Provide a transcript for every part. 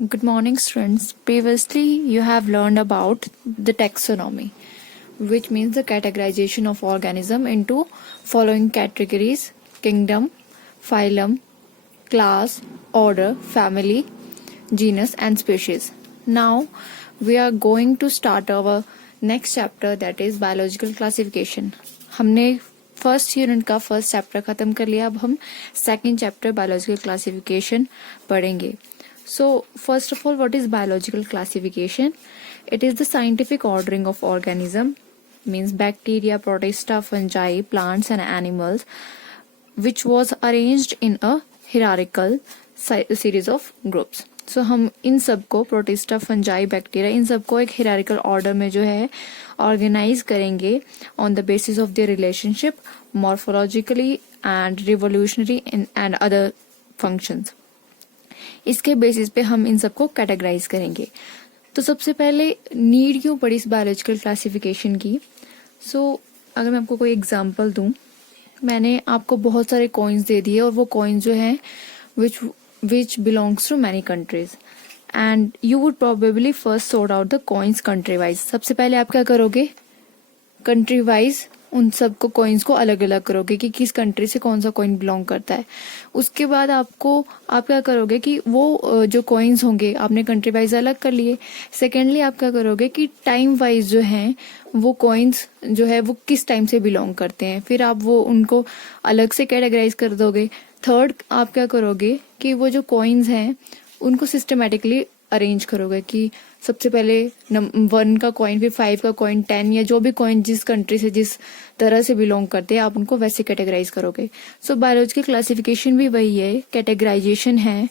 Good morning, students. Previously, you have learned about the taxonomy, which means the categorization of organism into following categories: kingdom, phylum, class, order, family, genus, and species. Now, we are going to start our next chapter, that is biological classification. हमने first unit का first chapter खत्म कर लिया. अब हम second chapter biological classification पढ़ेंगे. So, first of all, what is biological classification? It is the scientific ordering of organism, means bacteria, protista, fungi, plants and animals, which was arranged in a hierarchical series of groups. So, हम इन सबको protista, fungi, bacteria, इन सबको एक hierarchical order में जो है organise करेंगे on the basis of the relationship, morphologically and revolutionary and other functions. इसके basis पे हम इन सबको कैटेगराइज करेंगे. तो सबसे पहले नीड क्यों पड़ी इस बायोलॉजिकल क्लासिफिकेशन की? अगर मैं आपको कोई एग्जांपल दूं, मैंने आपको बहुत सारे कॉइन्स दे दिए और वो कॉइन्स जो हैं which belongs to many countries and you would probably first sort out the coins country wise. सबसे पहले आप क्या करोगे? कंट्री वाइज उन सबको कॉइन्स को अलग अलग करोगे कि किस कंट्री से कौन सा कॉइन बिलोंग करता है. उसके बाद आप क्या करोगे कि वो जो कॉइन्स होंगे आपने कंट्री वाइज अलग कर लिए. सेकेंडली आप क्या करोगे कि टाइम वाइज जो हैं वो कॉइन्स जो है वो किस टाइम से बिलोंग करते हैं, फिर आप वो उनको अलग से कैटेगराइज कर दोगे. थर्ड आप क्या करोगे कि वो जो कॉइन्स हैं उनको सिस्टमेटिकली अरेंज करोगे कि सबसे पहले 1 का कॉइन, फिर 5 का कॉइन, 10 या जो भी कॉइन जिस कंट्री से जिस तरह से बिलोंग करते हैं आप उनको वैसे कैटेगराइज करोगे. सो बायोलॉजिकल क्लासिफिकेशन भी वही है, कैटेगराइजेशन है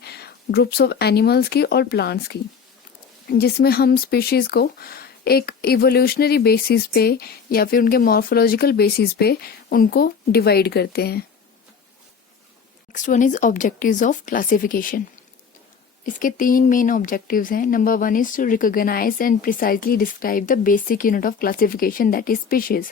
ग्रुप्स ऑफ एनिमल्स की और प्लांट्स की, जिसमें हम स्पीशीज को एक इवोल्यूशनरी बेसिस पे या फिर उनके मॉर्फोलॉजिकल बेसिस पे उनको डिवाइड करते हैं. Next one is objectives of classification. इसके 3 मेन ऑब्जेक्टिव्स हैं. Number 1 is to recognize and precisely describe the basic unit of classification, that is species.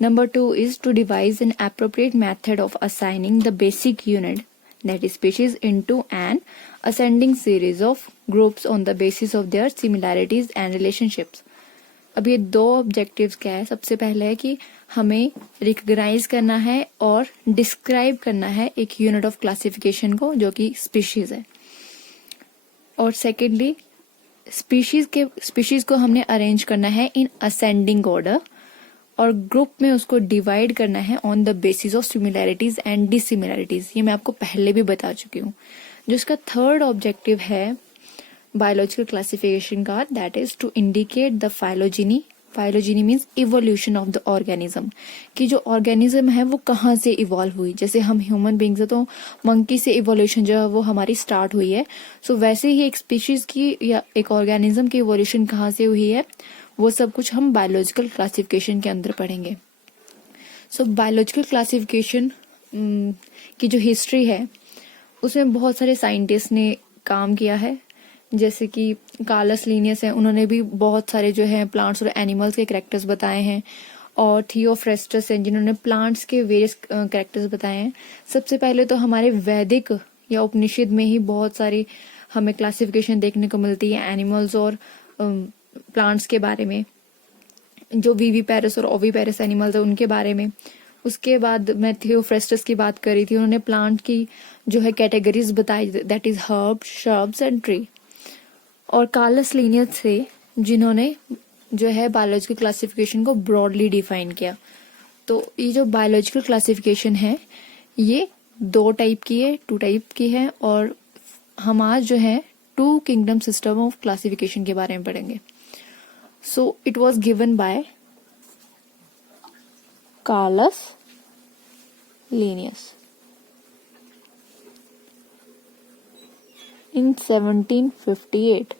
Number 2 is to devise an appropriate method of assigning the basic unit, that is species, into an ascending series of groups on the basis of their similarities and relationships. अब ये 2 objectives क्या है? सबसे पहले है कि हमें recognise करना है और डिस्क्राइब करना है एक यूनिट ऑफ क्लासिफिकेशन को जो कि स्पीशीज है. और सेकेंडली स्पीशीज को हमने अरेंज करना है इन असेंडिंग ऑर्डर और ग्रुप में उसको डिवाइड करना है on the basis of similarities and dissimilarities. ये मैं आपको पहले भी बता चुकी हूँ. जो इसका थर्ड ऑब्जेक्टिव है बायोलॉजिकल क्लासिफिकेशन का, that is to indicate the phylogeny. Phylogeny means evolution of the organism, कि जो ऑर्गेनिज्म है वो कहाँ से इवॉल्व हुई. जैसे हम ह्यूमन बींग्स है तो मंकी से इवोल्यूशन जो है वो हमारी स्टार्ट हुई है. सो वैसे ही एक स्पीशीज की या एक ऑर्गेनिज्म की इवोल्यूशन कहाँ से हुई है वो सब कुछ हम बायोलॉजिकल क्लासिफिकेशन के अंदर पढ़ेंगे. सो बायोलॉजिकल क्लासिफिकेशन की जो हिस्ट्री है उसमें बहुत सारे साइंटिस्ट ने काम किया है. जैसे कि कार्लस लिनियस है, उन्होंने भी बहुत सारे जो है प्लांट्स और एनिमल्स के कैरेक्टर्स बताए हैं. और थियोफ्रेस्टस हैं जिन्होंने प्लांट्स के वेरियस कैरेक्टर्स बताए हैं. सबसे पहले तो हमारे वैदिक या उपनिषद में ही बहुत सारी हमें क्लासिफिकेशन देखने को मिलती है एनिमल्स और प्लांट्स के बारे में, जो वीवीपैरस और ओवीपैरस एनिमल्स है उनके बारे में. उसके बाद मैं थियोफ्रेस्टस की बात करी थी, उन्होंने प्लांट की जो है कैटेगरीज बताई, that is herb, shrubs and tree. और कार्लस लिनियस से जिन्होंने जो है बायोलॉजिकल क्लासिफिकेशन को ब्रॉडली डिफाइन किया. तो ये जो बायोलॉजिकल क्लासिफिकेशन है ये 2 टाइप की है, 2 टाइप की है. और हम आज जो है 2 किंगडम सिस्टम ऑफ क्लासिफिकेशन के बारे में पढ़ेंगे. So it was given by Carolus Linnaeus in 1758.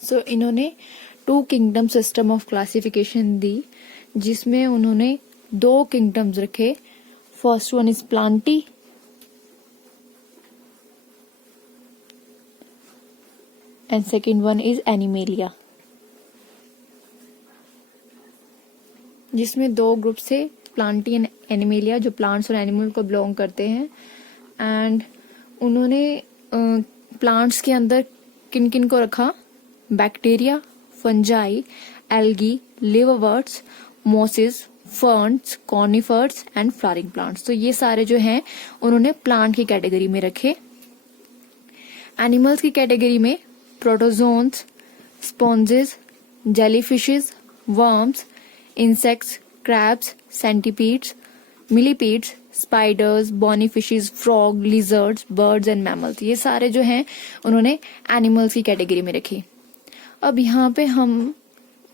So इन्होंने 2 किंगडम सिस्टम ऑफ क्लासिफिकेशन दी, जिसमें उन्होंने 2 किंगडम्स रखे. First one is Plantae and second one is Animalia, जिसमें 2 ग्रुप से प्लांटी एंड एनिमेलिया जो प्लांट्स और एनिमल को बिलोंग करते हैं. एंड उन्होंने प्लांट्स के अंदर किन किन को रखा, bacteria, fungi, algae, liverworts, mosses, ferns, conifers and flowering plants. तो ये सारे जो हैं उन्होंने प्लांट की कैटेगरी में रखे। एनिमल्स की कैटेगरी में protozoans, sponges, jellyfishes, worms, insects, crabs, centipedes, millipedes, spiders, bony fishes, frog, lizards, birds and mammals, ये सारे जो हैं उन्होंने एनिमल्स की कैटेगरी में रखी। अब यहाँ पे हम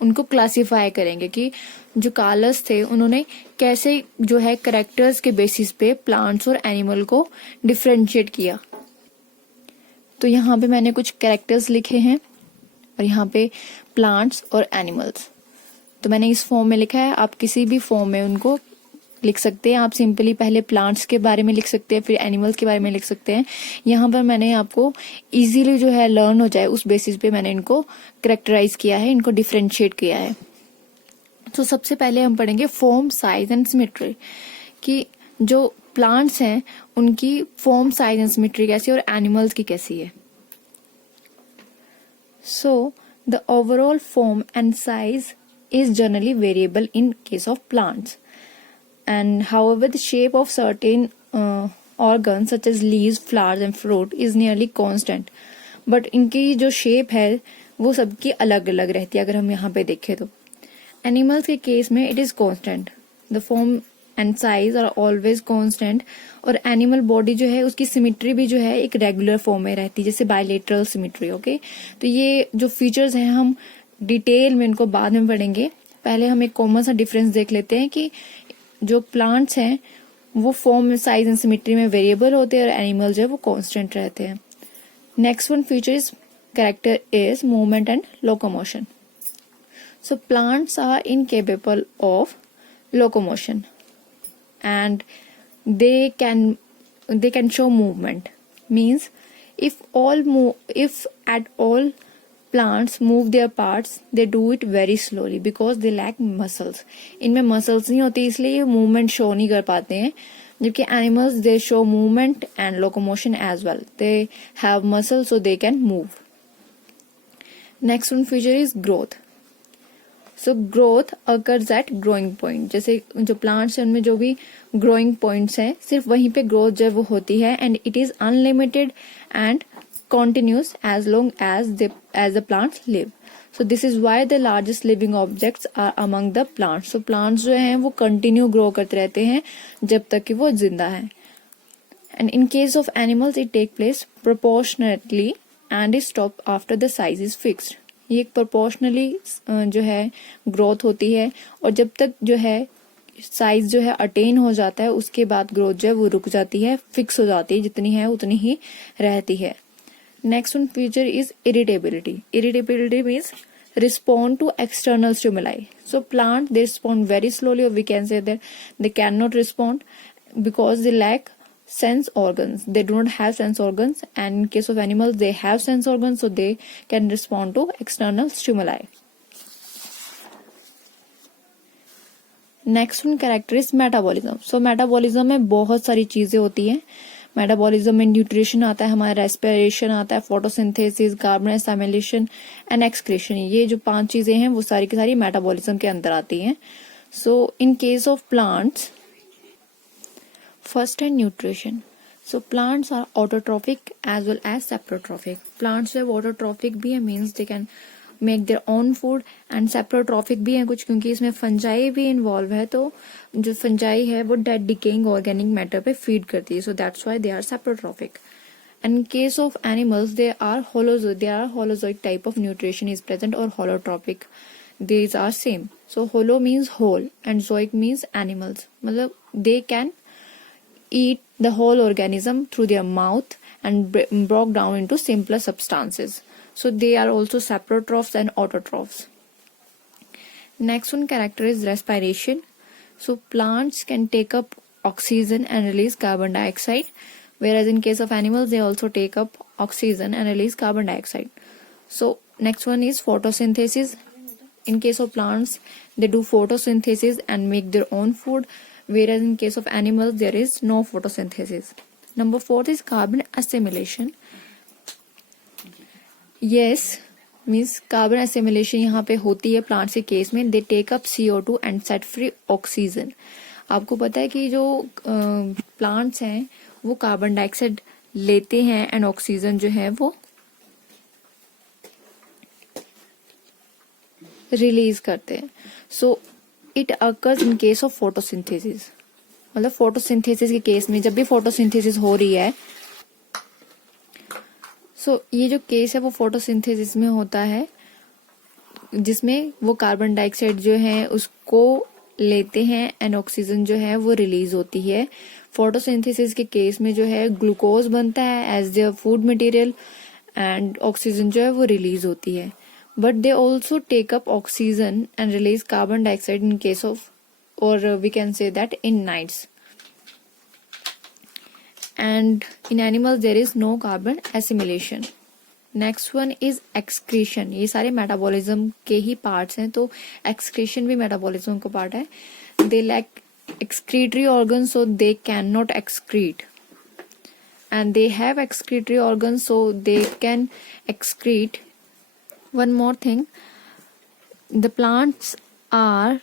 उनको क्लासिफाई करेंगे कि जो कार्लस थे उन्होंने कैसे जो है कैरेक्टर्स के बेसिस पे प्लांट्स और एनिमल को डिफरेंशिएट किया। तो यहाँ पे मैंने कुछ कैरेक्टर्स लिखे हैं और यहाँ पे प्लांट्स और एनिमल्स। तो मैंने इस फॉर्म में लिखा है, आप किसी भी फॉर्म में उनको लिख सकते हैं। आप सिंपली पहले प्लांट्स के बारे में लिख सकते हैं, फिर एनिमल्स के बारे में लिख सकते हैं। यहाँ पर मैंने आपको इजीली जो है लर्न हो जाए उस बेसिस पे मैंने इनको कैरेक्टराइज किया है, इनको डिफरेंशिएट किया है। तो सबसे पहले हम पढ़ेंगे फॉर्म, साइज एंड सिमेट्री, कि जो प्लांट्स हैं उनकी फॉर्म, साइज एंड सिमेट्री कैसी है और एनिमल्स की कैसी है। So the overall form and size is generally variable in case of plants, and however the shape of certain organs such as leaves, flowers and fruit is nearly constant, but इनकी जो shape है वो सबकी अलग अलग रहती है। अगर हम यहाँ पे देखें तो animals के केस में it is constant, the form and size are always constant, और animal body जो है उसकी symmetry भी जो है एक regular form में रहती है, जैसे bilateral symmetry। ओके, तो ये जो features हैं हम डिटेल में इनको बाद में पढ़ेंगे। पहले हम एक कॉमन सा डिफरेंस देख लेते हैं कि जो प्लांट्स हैं वो फॉर्म, साइज एंड सिमेट्री में वेरिएबल होते हैं और एनिमल जो है वो कांस्टेंट रहते हैं। Next one feature is character is movement and locomotion. So plants are incapable of locomotion and they can show movement, means if at all plants move their parts, they do it very slowly because they lack muscles. इनमें muscles नहीं होती इसलिए ये movement show नहीं कर पाते हैं, जबकि animals they show movement and locomotion as well. They have muscles so they can move. Next one feature is growth. So growth occurs at growing point. जैसे जो plants हैं उनमें जो भी growing points हैं सिर्फ वहीं पे growth जो है वो होती है, and it is unlimited and continuous as long as the plants live. So this is why the largest living objects are among the plants. So plants जो हैं वो continue grow करते रहते हैं जब तक कि वो जिंदा हैं. And in case of animals it take place proportionately and is stopped after the size is fixed. ये एक proportionally जो है growth होती है और जब तक जो है साइज जो है अटेन हो जाता है उसके बाद ग्रोथ जो है वो रुक जाती है, फिक्स हो जाती है, जितनी है उतनी ही रहती है. Next one feature is irritability. Irritability means respond to external stimuli. So plant they respond very slowly, or we can say that they cannot respond because they lack sense organs. They do not have sense organs, and in case of animals they have sense organs, so they can respond to external stimuli. Next one character is metabolism. So metabolism में बहुत सारी चीजें होती हैं. Metabolism में nutrition आता है, हमारा रेस्पिरेशन आता है, photosynthesis, carbon acylation and excretion. ये जो 5 चीजें हैं वो सारी की सारी मेटाबॉलिज्म के अंदर आती हैं. So in case of plants, first है nutrition. So plants are autotrophic as well as saprotrophic. Plants जो है ऑटोट्रॉफिक भी है, means they can make their own food, and saprotrophic भी है कुछ, क्योंकि इसमें फंजाई भी इन्वॉल्व है. तो जो फंजाई है वो डेड डिकेइंग ऑर्गेनिक मैटर पे फीड करती है, so that's why they are saprotrophic. And in case of animals they are holozoic type of nutrition is present, और holotrophic. These are same. So holo means whole and zoic means animals, मतलब they can eat the whole organism through their mouth and broke down into simpler substances. So they are also saprotrophs and autotrophs. Next one character is respiration. So plants can take up oxygen and release carbon dioxide, whereas in case of animals they also take up oxygen and release carbon dioxide. So next one is photosynthesis. In case of plants they do photosynthesis and make their own food, whereas in case of animals there is no photosynthesis. Number 4 is carbon assimilation. Yes means carbon assimilation यहाँ पे होती है plants के case में. They take up CO2 and set free oxygen. आपको पता है कि जो प्लांट्स हैं वो कार्बन डाइऑक्साइड लेते हैं एंड ऑक्सीजन जो है वो रिलीज करते हैं. So it occurs in case of photosynthesis. मतलब फोटोसिंथेसिस के केस में जब भी फोटोसिंथेसिस हो रही है, ये जो केस है वो फोटोसिंथेसिस में होता है जिसमें वो कार्बन डाइऑक्साइड जो है उसको लेते हैं एंड ऑक्सीजन जो है वो रिलीज होती है. फोटोसिंथेसिस के केस में जो है ग्लूकोज बनता है as the food material and oxygen जो है वो रिलीज होती है. But they also take up oxygen and release carbon dioxide in case of, और we can say that in nights. And in animals there is no carbon assimilation. Next one is excretion. ये सारे metabolism के ही parts हैं, तो excretion भी metabolism का part है. They lack excretory organs so they cannot excrete, and they have excretory organs so they can excrete. One more thing, the plants are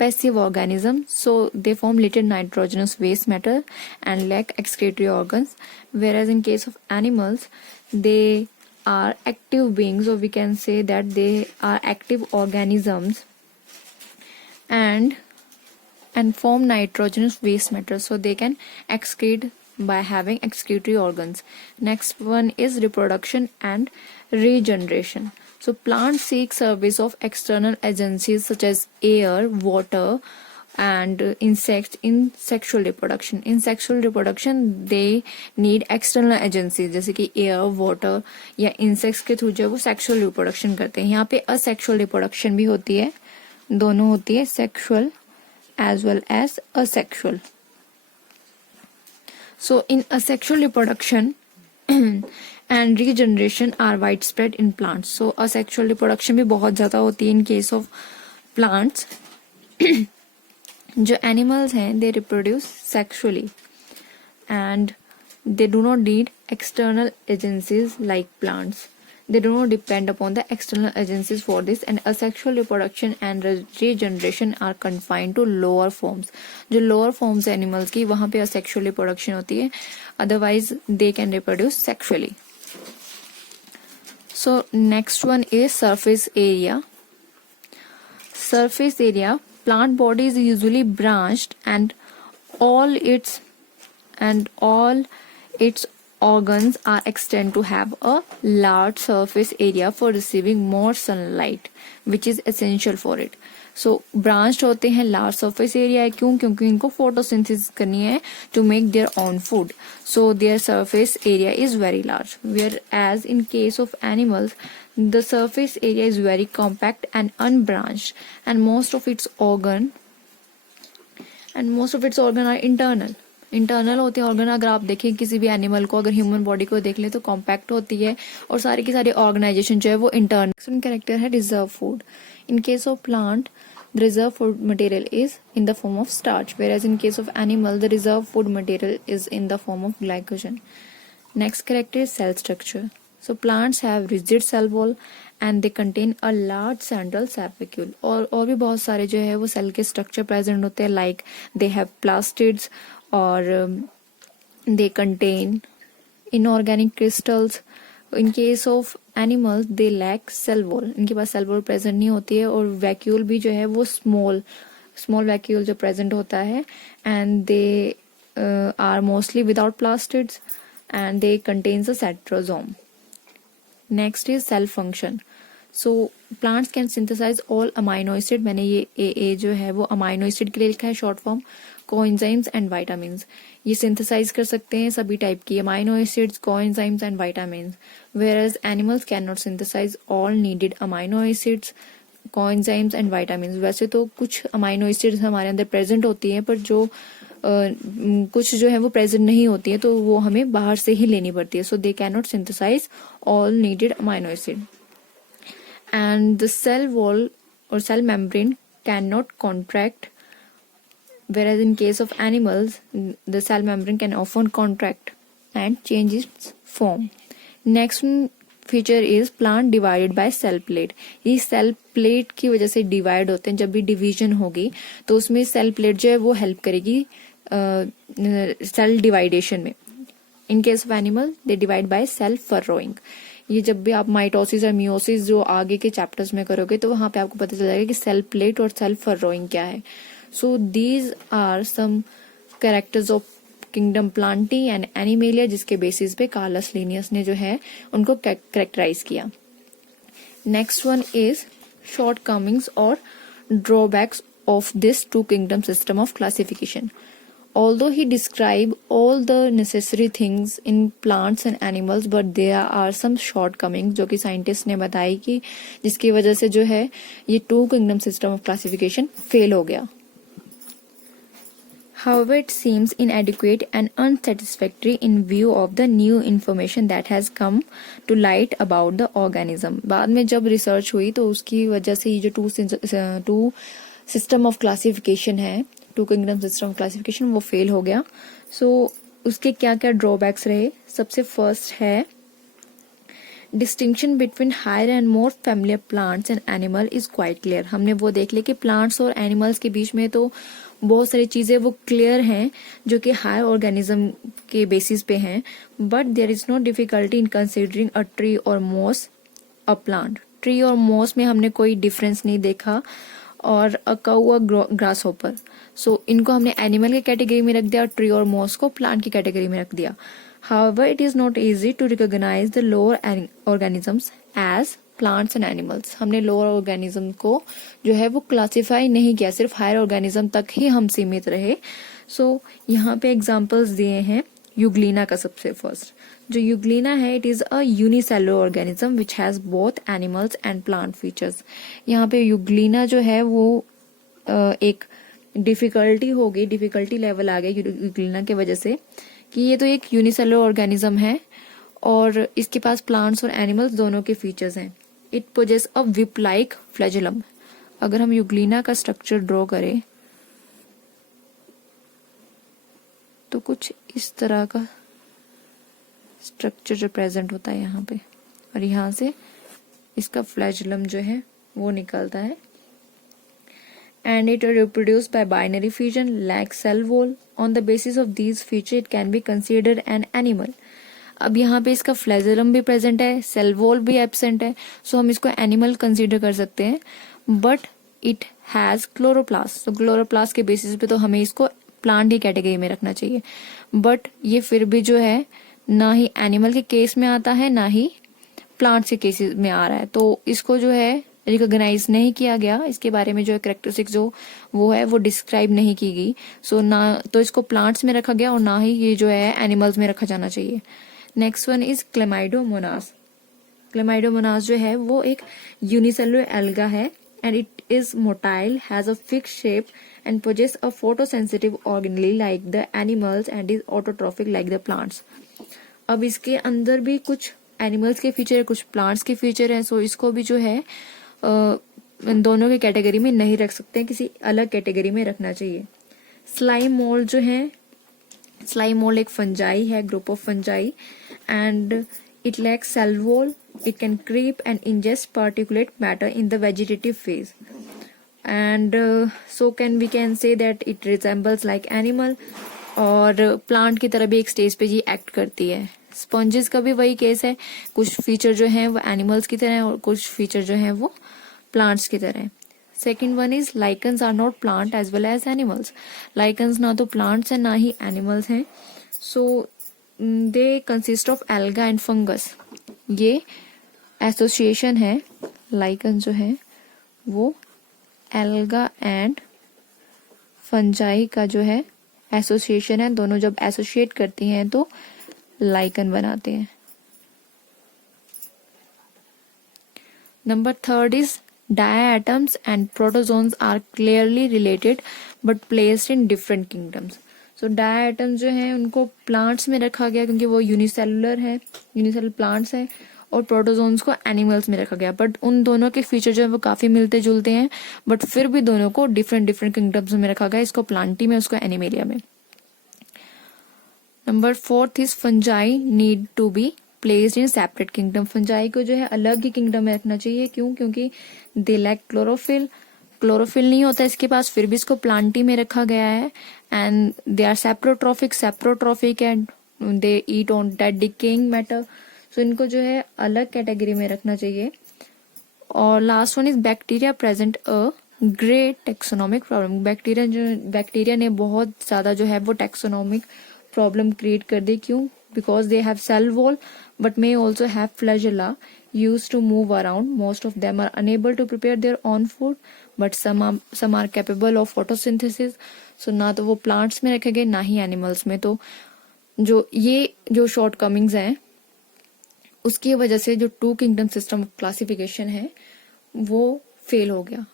passive organism, so they form little nitrogenous waste matter and lack excretory organs, whereas in case of animals they are active beings, or we can say that they are active organisms and form nitrogenous waste matter, so they can excrete by having excretory organs. Next one is reproduction and regeneration. So plants seek service of external agencies such as air, water, and insects in sexual reproduction. In sexual reproduction they need external agencies जैसे कि air, water या insects के through जो वो sexual reproduction करते हैं. यहाँ पे asexual reproduction भी होती है, दोनों होती है, sexual as well as asexual. So in asexual reproduction and regeneration are widespread in plants. So asexual reproduction भी बहुत ज़्यादा होती है in case of plants. जो animals हैं they reproduce sexually and they do not need external agencies like plants. They do not depend upon the external agencies for this, and asexual reproduction and regeneration are confined to lower forms. जो lower forms animals की वहाँ पे asexual reproduction होती है, otherwise they can reproduce sexually. So next one is surface area. Surface area, plant body is usually branched and all its organs are extend to have a large surface area for receiving more sunlight which is essential for it. So branched होते हैं, large surface area है, क्यों? क्योंकि इनको photosynthesis करनी है to make their own food, so their surface area is very large. Whereas in case of animals the surface area is very compact and unbranched, and most of its organ are internal होते हैं organ. अगर आप देखें किसी भी animal को, अगर human body को देख ले तो कॉम्पैक्ट होती है और सारी की सारी ऑर्गेनाइजेशन जो है वो इंटरनल. कैरेक्टर है reserve food. In case of plant the reserve food material is in the form of starch, whereas in case of animal the reserve food material is in the form of glycogen. Next character is cell structure. So plants have rigid cell wall and they contain a large central cell vacuole. और भी बहुत सारे जो है वो cell के structure present होते हैं, like they have plastids or they contain inorganic crystals. In case of animals they lack cell wall, इनके पास cell wall present नहीं होती है, और vacuole भी जो है वो small vacuole जो present होता है, and they are mostly without plastids and they contains a centrosome. Next is cell function. So plants can synthesize all amino acid, मैंने ये AA जो है वो amino acid के लिए लिखा है short form, coenzymes and vitamins. ये synthesize कर सकते हैं सभी टाइप की amino acids, coenzymes and vitamins, whereas animals cannot synthesize all needed amino acids, coenzymes and vitamins. वैसे तो कुछ amino acids हमारे अंदर present होती हैं, पर जो कुछ जो है वो प्रेजेंट नहीं होती है तो वो हमें बाहर से ही लेनी पड़ती है. So they can not synthesise all needed amino acid. And the cell wall और cell membrane can not contract, whereas in case of animals the cell membrane can often contract and change its form. Next feature is plant divided by cell plate. ये cell plate की वजह से divide होते हैं। जब भी division होगी तो उसमें सेल प्लेट जो है वो हेल्प करेगी सेल डिवाइडेशन में। In case of animal they divide by cell furrowing. ये जब भी आप माइटोसिस और मियोसिस जो आगे के चैप्टर्स में करोगे तो वहां पे आपको पता चल जाएगा कि सेल प्लेट और सेल फर्रोइंग क्या है। So these are some characters of kingdom plantae and animalia, जिसके बेसिस पे कार्लस लिनियस ने जो है उनको कैरेक्टराइज किया। Next one is shortcomings और drawbacks of this two kingdom system of classification. Although he described all the necessary things in plants and animals, but there are some shortcomings जो कि scientist ने बताई कि जिसकी वजह से जो है ये two kingdom system of classification fail हो गया। However, it seems inadequate and unsatisfactory in view of the new information that has come to light about the organism। बाद में जब रिसर्च हुई तो उसकी वजह से ये जो टू सिस्टम ऑफ क्लासिफिकेशन है, two kingdom system of classification, वो फेल हो गया। सो उसके क्या क्या ड्रॉबैक्स रहे। सबसे फर्स्ट है distinction between higher and more familiar plants and animal is quite clear. हमने वो देख लिया कि प्लांट्स और एनिमल्स के बीच में तो बहुत सारी चीजें वो क्लियर हैं जो कि हायर ऑर्गेनिज्म के बेसिस पे हैं, but there is no difficulty in considering a tree और मॉस अ प्लांट। ट्री और मॉस में हमने कोई डिफरेंस नहीं देखा, और अ काऊ अ ग्रास होपर। सो इनको हमने एनिमल की कैटेगरी में रख दिया और ट्री और मॉस को प्लांट की कैटेगरी में रख दिया। However, it is not easy to recognize the lower organisms as plants and animals। हमने लोअर ऑर्गेनिज्म को जो है वो क्लासिफाई नहीं किया, सिर्फ हायर ऑर्गेनिज्म तक ही हम सीमित रहे। सो यहाँ पे एग्जांपल्स दिए हैं यूग्लिना का। सबसे फर्स्ट जो यूग्लिना है, it is a unicellular organism which has both animals and plant features. यहाँ पे यूग्लिना जो है वो एक डिफिकल्टी हो गई, डिफिकल्टी लेवल आ गया यूग्लिना की वजह से कि ये तो एक यूनिसेलुलर ऑर्गेनिज्म है और इसके पास प्लांट्स और एनिमल्स दोनों के फीचर्स हैं। It possess a whip like flagellum. अगर हम यूग्लिना का स्ट्रक्चर ड्रॉ करें तो कुछ इस तरह का स्ट्रक्चर जो प्रेजेंट होता है यहाँ पे, और यहाँ से इसका फ्लैजेलम जो है वो निकलता है। And it reproduced by binary fission, like cell wall. On the basis of these features, it can be considered an animal। अब यहाँ पे इसका फ्लैजेलम भी प्रेजेंट है, सेल वॉल भी एब्सेंट है, सो हम इसको एनिमल कंसीडर कर सकते हैं। बट इट हैज क्लोरोप्लास्ट, तो क्लोरोप्लास्ट के बेसिस पे तो हमें इसको प्लांट की कैटेगरी में रखना चाहिए। बट ये फिर भी जो है ना ही एनिमल के केस में आता है ना ही प्लांट के केसेस में आ रहा है, तो इसको जो है रिकॉग्नाइज नहीं किया गया। इसके बारे में जो कैरेक्टरिस्टिक्स जो वो है वो डिस्क्राइब नहीं की गई। सो ना तो इसको प्लांट्स में रखा गया और ना ही ये जो है एनिमल्स में रखा जाना चाहिए। Next one is Chlamydomonas. Chlamydomonas जो है वो एक यूनिसेलुलर एल्गा है and it is motile, has a fix shape and possess a photosensitive organelle like the animals and is autotrophic like the plants. अब इसके अंदर भी कुछ एनिमल्स के फीचर है, कुछ प्लांट्स के फीचर है। सो इसको भी जो है दोनों की कैटेगरी में नहीं रख सकते हैं, किसी अलग कैटेगरी में रखना चाहिए। स्लाइम मोल्ड जो है, स्लाइम मोल्ड एक फंजाई है, group of fungi, and it lacks cell wall, it can creep and ingest particulate matter in the vegetative phase, and so we can say that it resembles like animal, और plant की तरह भी एक stage पे ये act करती है। Sponges का भी वही केस है, कुछ फीचर जो है वो एनिमल्स की तरह है और कुछ फीचर जो है वो प्लांट्स की तरह है। Second one is lichens are not plant as well as animals. Lichens ना तो प्लांट्स हैं ना ही एनिमल्स हैं। So they consist of alga and fungus. ये एसोसिएशन है, लाइकन जो है वो एल्गा एंड फंजाई का जो है एसोसिएशन है। दोनों जब एसोसिएट करती हैं तो लाइकन बनाते हैं। Number third is diatoms and protozoans are clearly related but placed in different kingdoms। so diatoms जो है उनको प्लांट्स में रखा गया क्योंकि वो यूनिसेलुलर है, यूनिसेलुलर प्लांट्स है, और प्रोटोजोन्स को एनिमल्स में रखा गया। बट उन दोनों के फीचर जो है वो काफी मिलते जुलते हैं, बट फिर भी दोनों को डिफरेंट डिफरेंट किंगडम्स में रखा गया, इसको प्लांटी में, उसको एनिमेलिया में। Number fourth is fungi need to be placed in separate kingdom. Fungi को जो है अलग ही किंगडम में रखना चाहिए। क्यों? क्योंकि दे लैक क्लोरोफिल, क्लोरोफिल नहीं होता इसके पास, फिर भी इसको प्लांटी में रखा गया है। And they are saprotrophic and they eat on dead decaying matter. So इनको जो है अलग कैटेगरी में रखना चाहिए। और last one is bacteria present a great taxonomic problem. Bacteria ने बहुत ज्यादा जो है वो टेक्सोनॉमिक प्रॉब्लम क्रिएट कर दी। क्यों? Because they have cell wall but may also have flagella used to move around. Most of them are unable to prepare their own food, but some are capable of photosynthesis. So ना तो वो plants में रखे गए, ना ही animals में। तो जो शॉर्ट कमिंग्स हैं उसकी वजह से जो two kingdom system of classification है वो फेल हो गया।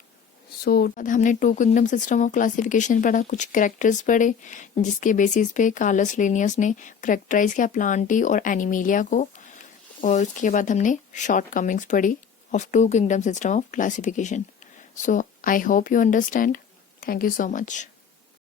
सो हमने two kingdom system of classification पढ़ा, कुछ कैरेक्टर्स पढ़े जिसके बेसिस पे कार्लस लिनियस ने कैरेक्टराइज किया प्लांटी और एनिमिलिया को। और उसके बाद हमने शॉर्ट कमिंग्स पढ़ी of two kingdom system of classification. So I hope you understand. Thank you so much.